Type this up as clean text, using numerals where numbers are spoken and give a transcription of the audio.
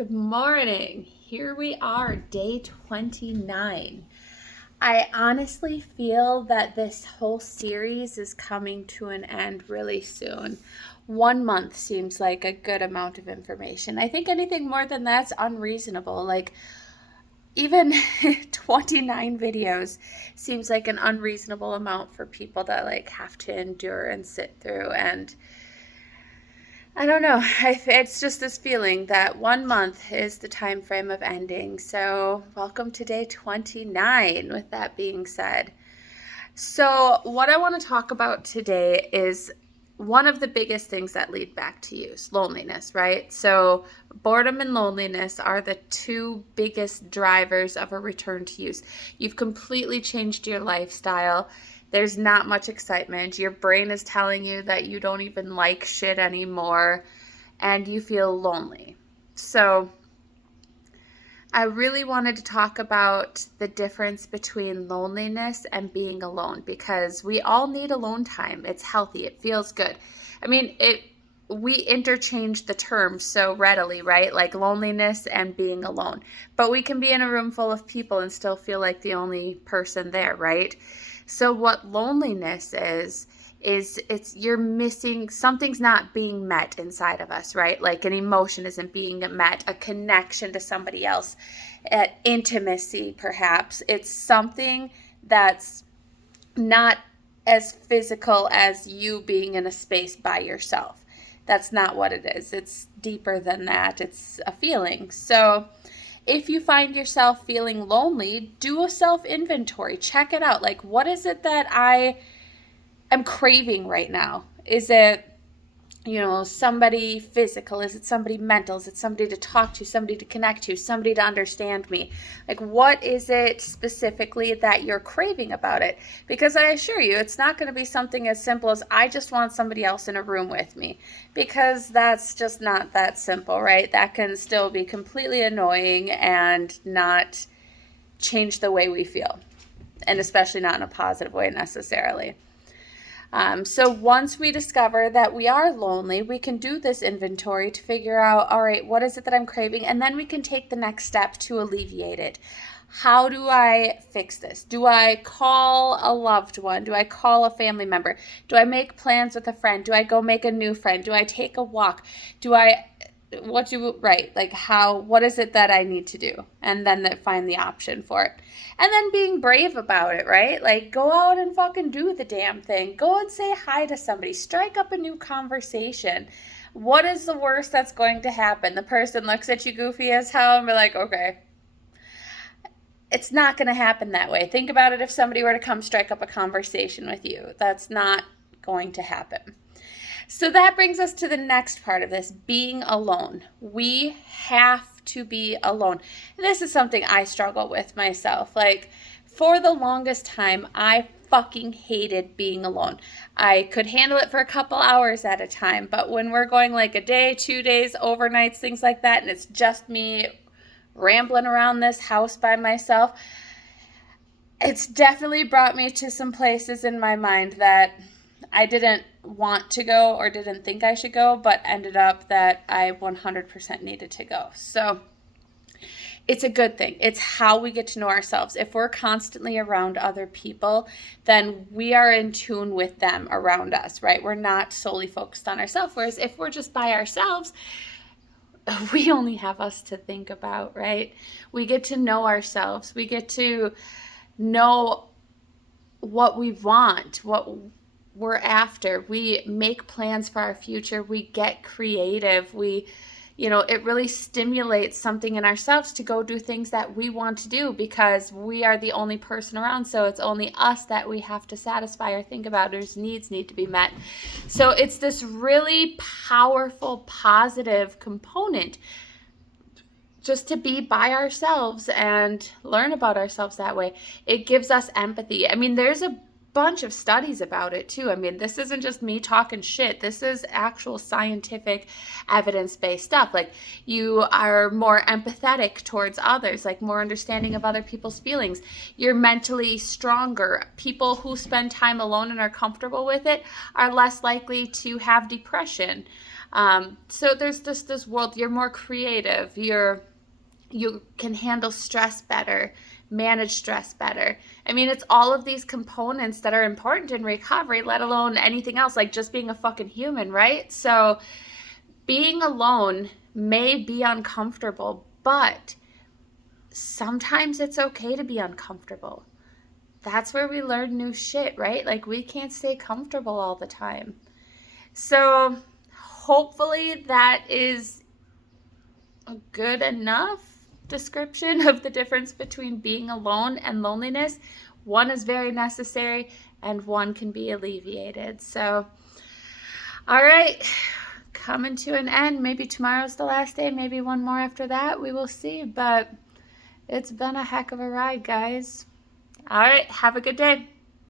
Good morning. Here we are, day 29. I honestly feel that this whole series is coming to an end really soon. 1 month seems like a good amount of information. I think anything more than that's unreasonable. Like, even 29 videos seems like an unreasonable amount for people that have to endure and sit through. And I don't know. It's just this feeling that 1 month is the time frame of ending. So, welcome to day 29, with that being said. So, what I want to talk about today is one of the biggest things that lead back to use, loneliness, right? So, boredom and loneliness are the two biggest drivers of a return to use. You've completely changed your lifestyle. There's not much excitement. Your brain is telling you that you don't even like shit anymore, and you feel lonely. So, I really wanted to talk about the difference between loneliness and being alone, because we all need alone time. It's healthy. It feels good. I mean, we interchange the terms so readily, right? Like loneliness and being alone. But we can be in a room full of people and still feel like the only person there, right? So what loneliness is it's you're missing, something's not being met inside of us, right? Like an emotion isn't being met, a connection to somebody else, intimacy perhaps. It's something that's not as physical as you being in a space by yourself. That's not what it is. It's deeper than that. It's a feeling. So if you find yourself feeling lonely, do a self inventory. Check it out. Like, what is it that I am craving right now? Is it, somebody physical? Is it somebody mental? Is it somebody to talk to, somebody to connect to, somebody to understand me? Like, what is it specifically that you're craving about it? Because I assure you, it's not going to be something as simple as I just want somebody else in a room with me, because that's just not that simple, right? That can still be completely annoying and not change the way we feel, and especially not in a positive way necessarily. So once we discover that we are lonely, we can do this inventory to figure out, all right, what is it that I'm craving? And then we can take the next step to alleviate it. How do I fix this? Do I call a loved one? Do I call a family member? Do I make plans with a friend? Do I go make a new friend? Do I take a walk? What is it that I need to do? And then find the option for it. And then being brave about it, right? Like, go out and fucking do the damn thing. Go and say hi to somebody. Strike up a new conversation. What is the worst that's going to happen? The person looks at you goofy as hell and be like, okay. It's not going to happen that way. Think about it if somebody were to come strike up a conversation with you. That's not going to happen. So that brings us to the next part of this, being alone. We have to be alone. And this is something I struggle with myself. Like, for the longest time, I fucking hated being alone. I could handle it for a couple hours at a time, but when we're going like a day, 2 days, overnights, things like that, and it's just me rambling around this house by myself, it's definitely brought me to some places in my mind that I didn't want to go or didn't think I should go, but ended up that I 100% needed to go. So it's a good thing. It's how we get to know ourselves. If we're constantly around other people, then we are in tune with them around us, right? We're not solely focused on ourselves. Whereas if we're just by ourselves, we only have us to think about, right? We get to know ourselves. We get to know what we want, what we're after. We make plans for our future. We get creative. It really stimulates something in ourselves to go do things that we want to do, because we are the only person around. So it's only us that we have to satisfy or think about, whose needs need to be met. So it's this really powerful, positive component just to be by ourselves and learn about ourselves that way. It gives us empathy. I mean, there's a bunch of studies about it too. I mean, this isn't just me talking shit. This is actual scientific evidence-based stuff. Like, you are more empathetic towards others, like more understanding of other people's feelings. You're mentally stronger. People who spend time alone and are comfortable with it are less likely to have depression. So there's this world, you're more creative, you can handle stress better, manage stress better. I mean, it's all of these components that are important in recovery, let alone anything else, like just being a fucking human, right? So being alone may be uncomfortable, but sometimes it's okay to be uncomfortable. That's where we learn new shit, right? Like, we can't stay comfortable all the time. So hopefully that is a good enough description of the difference between being alone and loneliness. One is very necessary and one can be alleviated. So, all right, coming to an end. Maybe tomorrow's the last day, maybe one more after that. We will see, but it's been a heck of a ride, guys. All right, have a good day.